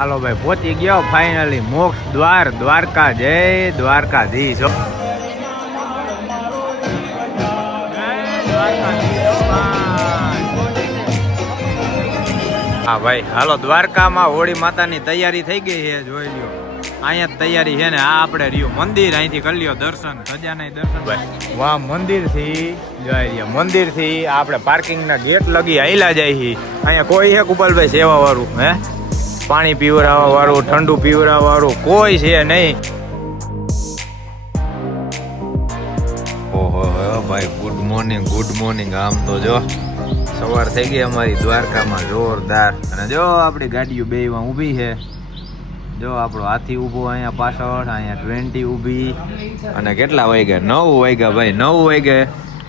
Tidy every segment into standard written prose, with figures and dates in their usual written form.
હાલો ભાઈ પહોંચી ગયો ફાઇનલી મોક્ષ દ્વાર દ્વારકા જય દ્વારકાધીશ. હા ભાઈ હાલો દ્વારકામાં હોળી માતાની તૈયારી થઈ ગઈ છે, જોઈ લ્યો અહીંયા તૈયારી છે ને. આ આપણે રહ્યું મંદિર, અહીંથી કરી લ્યો દર્શન, સજાના દર્શન ભાઈ. વાહ મંદિર થી જોઈ લ્યો, મંદિર થી આપણે પાર્કિંગ ના ગેટ લગી આયલા જાય છે. અહીંયા કોઈ છે કુપાલભાઈ સેવા વાળું, હે પાણી પીવડાવવા વાળું, ઠંડુ પીવડાવવા વાળું કોઈ છે નહીં. ઓહો ભાઈ ગુડ મોર્નિંગ ગુડ મોર્નિંગ. આમ તો જો સવાર થઈ ગઈ અમારી દ્વારકામાં જોરદાર. અને જો આપણી ગાડીઓ બેમાં ઊભી છે. જો આપણો હાથી ઊભો અહીંયા પાછળ, અહીંયા 20 ઊભી. અને કેટલા વાગ્યા? 9 વાગ્યા ભાઈ, 9 વાગે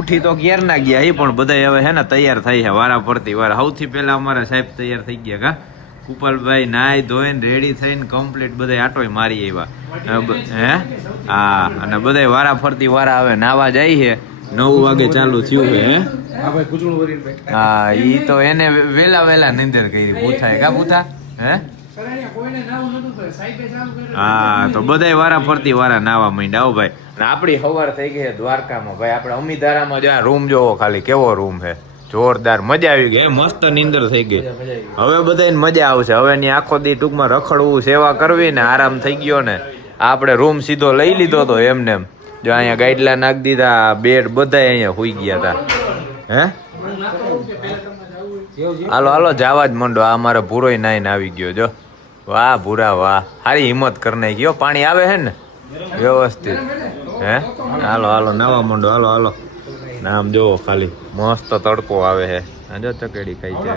ઉઠી તો ક્યારના ગયા પણ બધા હવે હે ને તૈયાર થઈ છે વારા ફરતી વાર. સૌથી પહેલા અમારા સાહેબ તૈયાર થઈ ગયા કા કુપાલભાઈ, નાઈ ધોઈને રેડી થઈને કમ્પ્લીટ બધા આટોય મારી આવ્યા હે. હા અને બધા વારા ફરતી વારા હવે નાવા જાય છે. 9 વાગે ચાલુ થયું છે હે. હા ઈ તો એને વેલા નિંદર કરી પૂછાય કા પૂછા હે. હા તો બધા વારા ફરતી વારા નાવા માંડ્યા ભાઈ. આપડી સવાર થઈ ગઈ દ્વારકામાં ભાઈ. આપણે અમિધારામાં જો રૂમ જોવો ખાલી, કેવો રૂમ છે જોરદાર. મજા આવી ગઈ, મસ્ત નીંદર થઈ ગઈ. હવે બધાને મજા આવશે. હવે ની આખો દી ટૂંકમાં રખડવું, સેવા કરવી ને આરામ થઈ ગયો ને. આપણે રૂમ સીધો લઈ લીધો તો એમને એમ. જો અહીંયા ગાઈડલા નાખી દીધા, બેડ બધા અહીંયા હુઈ ગયા હતા હે. હાલો હાલો જવા જ મંડો. આ મારે ભૂરોય નાઈને આવી ગયો જો. વાહ ભૂરા વાહ, સારી હિંમત કરી નાખી. પાણી આવે છે ને વ્યવસ્થિત હે. હાલો હાલો નવા મંડો, હાલો હાલો. નામ જોવો ખાલી, મસ્ત તડકો આવે છે. જો ચકેડી ખાઈ છે.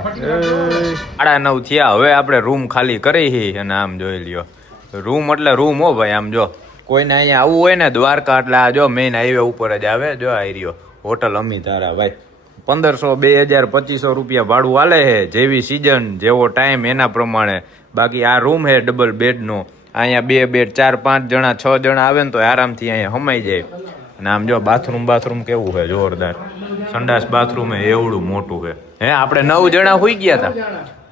9:30 થયા. હવે આપણે રૂમ ખાલી કરી અને આમ જોઈ લ્યો રૂમ એટલે રૂમ હો ભાઈ. આમ જો કોઈને અહીંયા આવવું હોય ને દ્વારકા એટલે આ જો મેઇન હાઈવે ઉપર જ આવે. જો આવી રહ્યો હોટલ અમિતારા ભાઈ. 1500, 2000, 2500 રૂપિયા ભાડું હાલે છે. જેવી સિઝન જેવો ટાઈમ એના પ્રમાણે. બાકી આ રૂમ છે ડબલ બેડનો. અહીંયા 2 બેડ 4, 5 જણા 6 જણા આવે ને તો આરામથી અહીંયા હમાઈ જાય. અને આમ જો બાથરૂમ કેવું છે જોરદાર. સંડાસ બાથરૂમ એવડું મોટું છે હે. આપણે 9 જણા હુઈ ગયા હતા.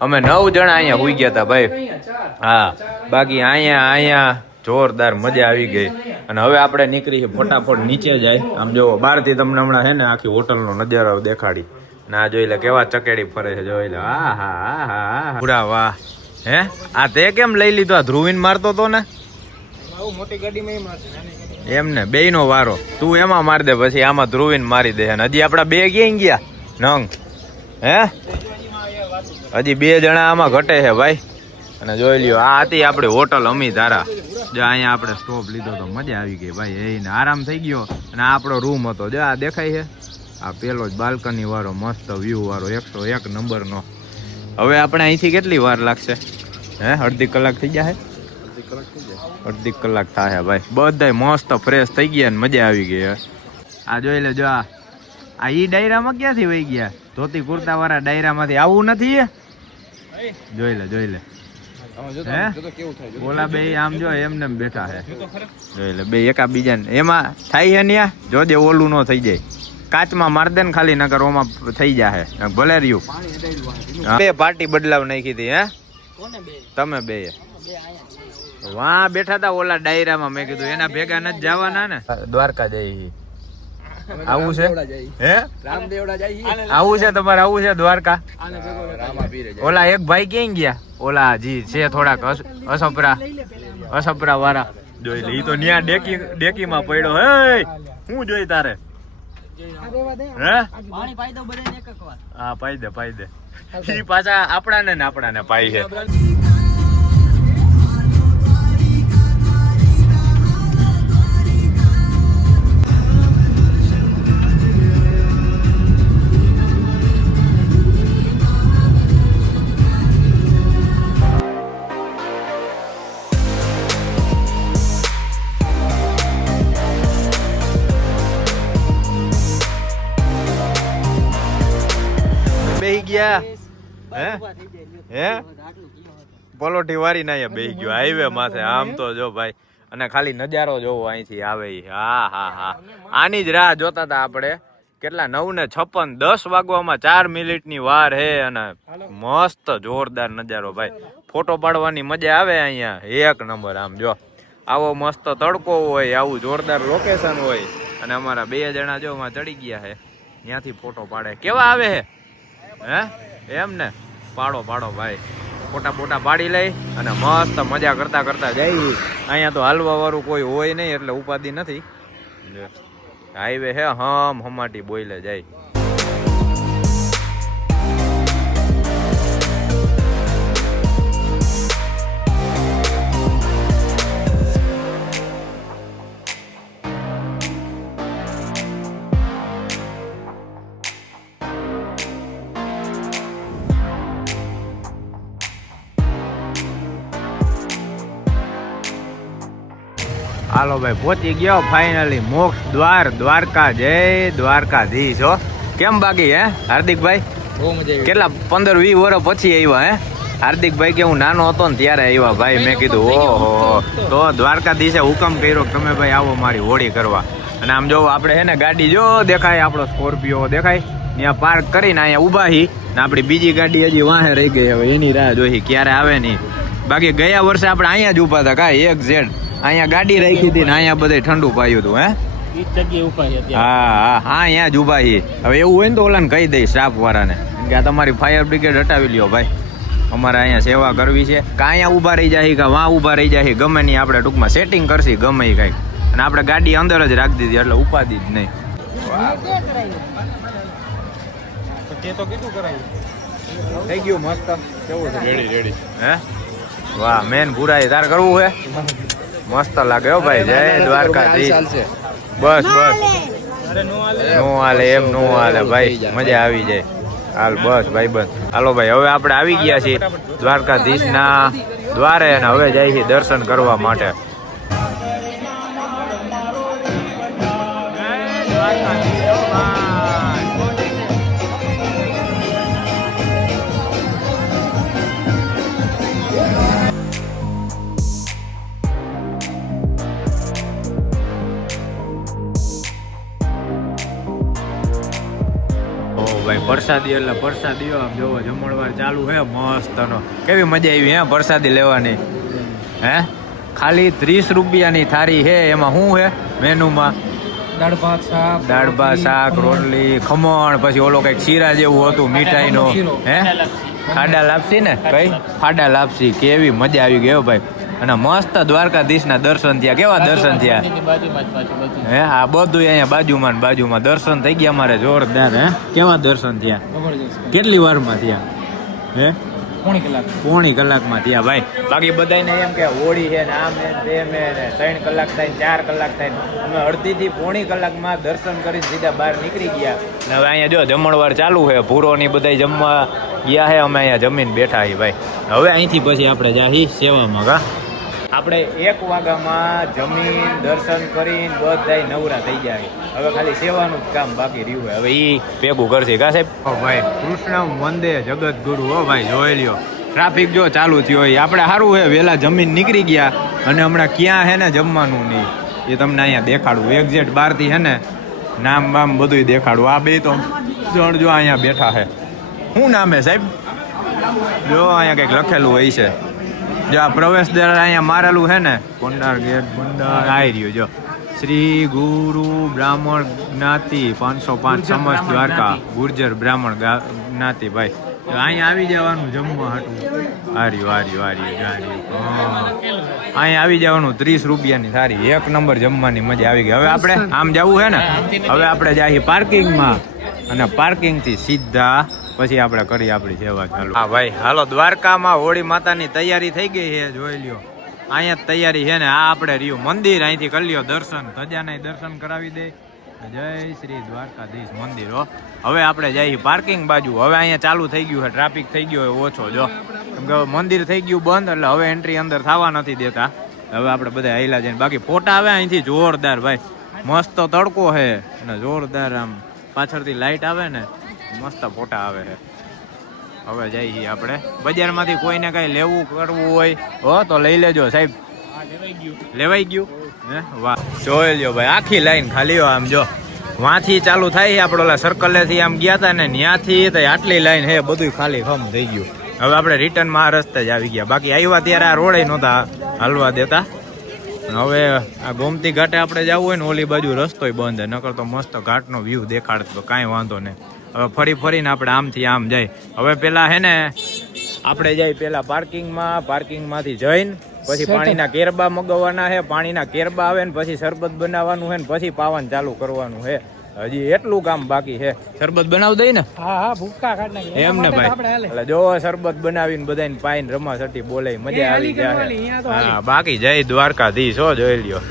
અમે 9 જણા અહીંયા હુઈ ગયા હતા ભાઈ. હા બાકી અહીંયા જોરદાર મજા આવી ગઈ. અને હવે આપણે નીકળી ફટાફટ નીચે જાય. આમ જો બહારથી તમને હમણાં છે ને આખી હોટલનો નજારો દેખાડી. ના જોઈ લે કેવા ચકેડી ફરે છે, જોઈ લે. હા હા હા પૂરા વાહ હે. આ તે કેમ લઈ લીધો? આ ધ્રુવીન મારતો તો ને મોટી ગાડીમાં એમ ને. બે નો વારો. તું એમાં મારી દે, પછી આમાં ધ્રુવીન મારી દે. હજી આપડા 2 ક્યાં ગયા નંગ હે? હજી 2 જણા આમાં ઘટે છે ભાઈ. અને જોઈ લ્યો આ હતી આપડી હોટલ અમિધારા. જો અહીંયા આપણે સ્ટોપ લીધો તો મજા આવી ગઈ ભાઈ. એને આરામ થઈ ગયો. અને આ આપણો રૂમ હતો. જો આ દેખાય છે, આ પેલો જ બાલ્કની વાળો મસ્ત વ્યૂ વાળો 101 નંબરનો. હવે આપણે અહીંથી કેટલી વાર લાગશે હે? અડધી કલાક થઈ જાય. અડધી કલાક થાય ભાઈ. બધા મસ્ત ફ્રેશ થઈ ગયા ને મજા આવી ગઈ. આ જોઈ લે જો આ ઈ ડાયરામાં ક્યાંથી વહી ગયા? ધોતી કુર્તા વાળા ડાયરામાંથી આવું નથી. જોઈ લે બોલા બે આમ જો એમને બેઠા છે. જોઈ લે બે એકા બીજાને એમાં થાય છે ને. જોજે ઓલું નો થઈ જાય. કાચમાં માર દે ને ખાલી, નકર ઓમાં થઈ જાય ભલે રહ્યું. બે પાર્ટી બદલાવ નાખી હતી હે. તમે બે વાહ બેઠા હતા ઓલા ડાયરામાં. મેં કીધું એના ભેગા નથી જવાના ને. દ્વારકા જઈ આવું છે હે? આવું છે તમારે? આવું છે દ્વારકા? ઓલા એક ભાઈ ક્યાં ગયા? ઓલા જી છે થોડાક અસપરા વાળા. જોઈ લે ઈ તો ન્યા ડેકી માં પડ્યો. હે હું જોઈ તારે હે? હા પાઈ દે. ઈ પાછા આપણાને પાઈ છે. હે પલોઠી વારી ના બેહી ગયો હાઈવે માથે. આમ તો જો ભાઈ. અને ખાલી નજારો જોવો અહીંથી આવે. હા આની જ રાહ જોતા હતા આપણે કેટલા 9:56 10 વાગવામાં 4 મિનિટની વાર હે અને મસ્ત જોરદાર નજારો ભાઈ. ફોટો પાડવાની મજા આવે અહીંયા એક નંબર. આમ જો આવો મસ્ત તડકો હોય, આવું જોરદાર લોકેશન હોય અને અમારા 2 જણા જો માં ચડી ગયા હે, ત્યાંથી ફોટો પાડે. કેવા આવે હે હે એમ ને? પાડો ભાઈ, ફોટા પાડી લઈ અને મસ્ત મજા કરતા કરતા જઈ. અહીંયા તો હાલવા વાળું કોઈ હોય નહીં એટલે ઉપાધિ નથી. હાઈવે હે હમાટી બોઈલે જાય. હાલો ભાઈ, પહોંચી ગયો ફાઇનલી મોક્ષ દ્વાર દ્વારકા. જય દ્વારકાધીશ. હો કેમ બાકી હે હાર્દિકભાઈ? બહુ મજા આવી. કેટલા 15-20 વર્ષ પછી આવ્યા હે હાર્દિકભાઈ? કે હું નાનો હતો ને ત્યારે આવ્યા ભાઈ. મેં કીધું ઓહો, તો દ્વારકાધીશે હુકમ કર્યો કે તમે ભાઈ આવો મારી હોળી કરવા. અને આમ જો આપણે હે ને ગાડી જો દેખાય, આપણો સ્કોર્પિયો દેખાય, ત્યાં પાર્ક કરીને અહીંયા ઊભા હી ને આપણી બીજી ગાડી હજી વાહે રહી ગઈ. હવે એની રાહ જોઈ ક્યારે આવે નહીં. બાકી ગયા વર્ષે આપણે અહીંયા જ ઊભા હતા કાંઈ એક ઝેડ અહીંયા ગાડી રાખી હતી ને અહીંયા બધે ઠંડુ પાયું હતું. હા અહીંયા જ ઉભા છીએ. હવે એવું હોય ને તો ઓલાને કહી દઈશ સ્ટાફ વાળાને કે આ તમારી ફાયર બ્રિગેડ હટાવી લ્યો ભાઈ, અમારે અહીંયા સેવા કરવી છે. કે અહીંયા ઊભા રહી જાય કે વાં ઊભા રહી જાય ગમે નહીં, આપણે ટૂંકમાં સેટિંગ કરશી ગમે એ કાંઈક. અને આપણે ગાડી અંદર જ રાખી દીધી એટલે ઉપાધિ જ નહીં. થઈ ગયું મસ્ત. કેવું છે? રેડી હે? વાહ મેન ભૂરાઈ તાર કરવું છે? મસ્ત લાગે હો ભાઈ. જય દ્વારકાધીશ. બસ નો હાલે એમ નો હાલે ભાઈ, મજા આવી જાય. હાલ બસ ભાઈ બસ. હાલો ભાઈ, હવે આપણે આવી ગયા છીએ દ્વારકાધીશના દ્વારે અને હવે જાય છે દર્શન કરવા માટે. ભાઈ પ્રસાદી એટલે પ્રસાદી આમ જોવો જમણવાર ચાલુ હે મસ્ત નો. કેવી મજા આવી હે પ્રસાદી લેવાની? હે ખાલી 30 રૂપિયાની થાળી હે. એમાં શું હે મેનુમાં? દાળ ભાત શાક રોટલી ખમણ, પછી ઓલો કઈક શીરા જેવું હતું મીઠાઈનો. હે ખાડા લાપસી ને? કઈ ખાડા લાપસી. કેવી મજા આવી ગયો ભાઈ. અને મસ્ત દ્વારકાધીશના દર્શન થયા. કેવા દર્શન થયા? હે આ બધું અહીંયા બાજુમાં દર્શન થઈ ગયા અમારે જોરદાર. હે કેવા દર્શન થયા? કેટલી વારમાં થયા? હે પોણી કલાકમાં થયા ભાઈ. બાકી બધાને એમ કે હોળી છે ને આમ ને તેમ ને 3 કલાક થાય 4 કલાક થાય. અમે અડધીથી પોણી કલાકમાં દર્શન કરીને સીધા બહાર નીકળી ગયા. ને હવે અહીંયા જો જમણવાર ચાલુ છે. ભૂરોની બધા જમવા ગયા છે. અમે અહીંયા જમીન બેઠા છીએ ભાઈ. હવે અહીંથી પછી આપણે જાહી સેવામાં. કા આપણે 1 વાગ્યામાં જમીન દર્શન કરીને બધા નવરા થઈ જાય. હવે ખાલી સેવાનું જ કામ બાકી રહ્યું હોય. હવે ઈ ભેગું કરશે કા સાહેબ? ભાઈ કૃષ્ણ વંદે જગત ગુરુ. હો ભાઈ જોઈ લ્યો ટ્રાફિક જો ચાલુ થયો હોય. આપણે સારું હે વહેલા જમીન નીકળી ગયા અને હમણાં ક્યાં હે ને જમવાનું નહીં એ તમને અહીંયા દેખાડું. એક્ઝેક્ટ બહારથી હે ને નામ બામ બધું દેખાડું. આ બે તો જણ જો અહીંયા બેઠા હે. શું નામ હે સાહેબ? જો અહીંયા કંઈક લખેલું હોય છે. જો આ પ્રવેશ દ્વાર અહીંયા મારેલું છે ને કોંડાર ગેટ બંદર આવી રહ્યું. જો શ્રી ગુરુ બ્રાહ્મણ જ્ઞાતિ 505 સમસ્ત દ્વારકા ગુર્જર બ્રાહ્મણ જ્ઞાતિ ભાઈ. અહીંયા આવી જવાનું જમવા હાટું. આર્યું અહીંયા આવી જવાનું 30 રૂપિયાની થાળી. 1 નંબર જમવાની મજા આવી ગઈ. હવે આપણે આમ જવું છે ને, હવે આપણે જઈએ પાર્કિંગમાં અને પાર્કિંગથી સીધા પછી આપણે કરી આપણી સેવા ચાલુ. હા ભાઈ હાલો, દ્વારકામાં હોળી માતાની તૈયારી થઈ ગઈ છે. જોઈ લ્યો અહીંયા જ તૈયારી છે ને. આ આપણે રહ્યું મંદિર, અહીંથી કરી લ્યો દર્શન. ધજાના દર્શન કરાવી દે. જય શ્રી દ્વારકાધીશ મંદિર. હો હવે આપણે જઈએ પાર્કિંગ બાજુ. હવે અહીંયા ચાલુ થઈ ગયું છે, ટ્રાફિક થઈ ગયો હોય ઓછો. જો કેમ કે મંદિર થઈ ગયું બંધ એટલે હવે એન્ટ્રી અંદર થવા નથી દેતા. હવે આપણે બધા હાઈલા જઈને બાકી ફોટા આવે અહીંથી જોરદાર ભાઈ. મસ્ત તડકો છે અને જોરદાર આમ પાછળથી લાઈટ આવે ને મસ્ત ફોટા આવે છે. હવે જઈએ આપણે બજારમાંથી કોઈને કઈ લેવું કરવું હોય હો તો લઈ લેજો સાહેબ. લેવાઈ ગયું હે? વાહ જોઈ લ્યો ભાઈ આખી લાઈન ખાલી. આમ જો વાંથી ચાલુ થાય આપણે ઓલા સર્કલેથી આમ ગયા હતા ને ત્યાંથી તો આટલી લાઈન હે બધું ખાલી ખમ થઈ ગયું. હવે આપણે રિટર્નમાં આ રસ્તે જ આવી ગયા. બાકી આવ્યા ત્યારે આ રોડે નહોતા હાલવા દેતા. હવે આ ગોમતી ઘાટે આપણે જવું હોય ને ઓલી બાજુ રસ્તોય બંધ હે, નકર તો મસ્ત ઘાટનો વ્યૂ દેખાડતો કાંઈ વાંધો નહીં. હવે ફરી ફરીને આપણે આમથી આમ જાય. હવે પેલા હે ને આપણે જાય પેલા પાર્કિંગમાંથી જઈને પછી પાણીના કેરબા મગાવવાના છે. પાણીના કેરબા આવે ને પછી શરબત બનાવવાનું છે ને પછી પાવન ચાલુ કરવાનું છે. હજી એટલું કામ બાકી છે. શરબત બનાવી દઈ ને? હા ભૂકા કાઢ નાખી એમ ને ભાઈ. એટલે જો શરબત બનાવીને બધાને પાઈને રમાસટી બોલે મજા આવી જાય. હા બાકી જય દ્વારકાધીશ હો, જોઈ લ્યો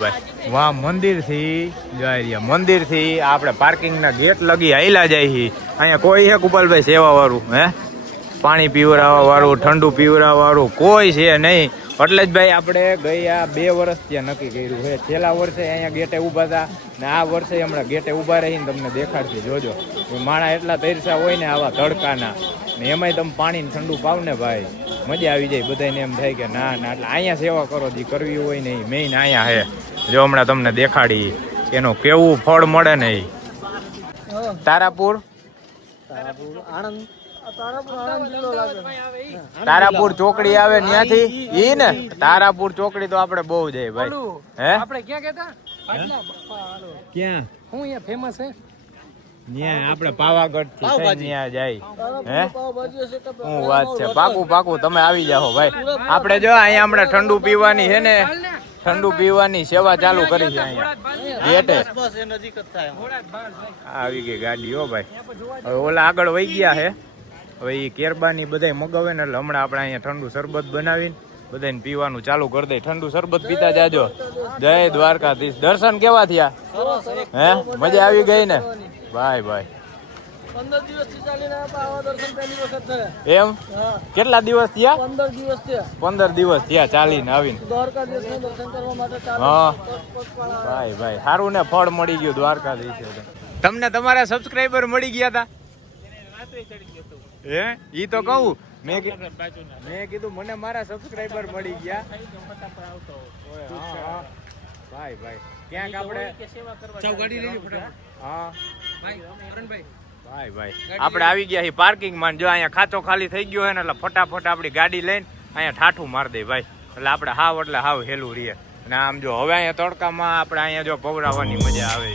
ભાઈ. વાહ મંદિર થી જોઈ લ્યો, મંદિર થી આપણે પાર્કિંગ ના ગેટ લગી આયલા જાય. અહીંયા કોઈ છે કુપાલભાઈ સેવા વાળું? હે પાણી પીવડાવવા વાળું, ઠંડુ પીવડાવવા વાળું કોઈ છે નહીં. એટલે જ ભાઈ આપણે ગયા 2 વર્ષ ત્યાં નક્કી કર્યું છે. છેલ્લા વર્ષે અહીંયા ગેટે ઊભા હતા ને આ વર્ષે હમણાં ગેટે ઊભા રહીને તમને દેખાડશે. જોજો માણા એટલા તૈરસા હોય ને આવા તડકાના ને એમાંય તમે પાણી ઠંડુ પાવ ને ભાઈ મજા આવી જાય. બધાને એમ થાય કે ના ના એટલે અહીંયા સેવા કરો જે કરવી હોય ને એ મેઇન અહીંયા છે. જો હમણાં તમને દેખાડી એનું કેવું ફળ મળે ને એ તારાપુર તારાપુર ચોકડી આવે ત્યાંથી ઈ ને તારાપુર ચોકડી તો આપણે બહુ જાય ભાઈ. હે આપણે ક્યાં કહેતા? ક્યાં હું અહીંયા ફેમસ છે ત્યાં આપણે પાવાગઢ થી ત્યાં જાય. હે હું વાત છે. પાકું તમે આવી જાઓ ભાઈ. આપણે જો અહીંયા હમણાં ઠંડુ પીવાની છે ને, ઠંડુ પીવાની સેવા ચાલુ કરી છે અહીંયા ગેટે. આવી ગઈ ગાડી હો ભાઈ. હવે ઓલા આગળ વહી ગયા છે. હવે એ કેરબાની બધા મગાવે ને એટલે હમણાં આપણે અહીંયા ઠંડુ શરબત બનાવીને બધાને પીવાનું ચાલુ કરી દે. ઠંડુ શરબત પીતા જાજો. જય દ્વારકાધીશ. દર્શન કેવા થયા? હે મજા આવી ગઈ ને ભાઈ ભાઈ? 15 દિવસથી ચાલીને આવા દર્શન પહેલી વખત થયા. એમ કેટલા દિવસ થયા? 15 દિવસ થયા. 15 દિવસ થયા ચાલીને આવીને દ્વારકાધીશના દર્શન કરવા માટે ચાલે. હા ભાઈ ભાઈ સારું ને ફળ મળી ગયું દ્વારકાધીશ. તમને તમારા સબસ્ક્રાઇબર મળી ગયા હતા? હે ઈ તો કહું મેં કીધું મને મારા સબસ્ક્રાઇબર મળી ગયા. ભાઈ ભાઈ ક્યાંક આપણે હા ભાઈ ભાઈ આપણે આવી ગયા છીએ પાર્કિંગ માં. જો અહીંયા ખાચો ખાલી થઈ ગયો હોય ને એટલે ફટાફટ આપણી ગાડી લઈને અહીંયા ઠાઠું મારી દે ભાઈ. એટલે આપણે હાવ હેલું રહીએ. અને આમ જો હવે અહીંયા તડકામાં આપણે અહીંયા જો પવરાવાની મજા આવે.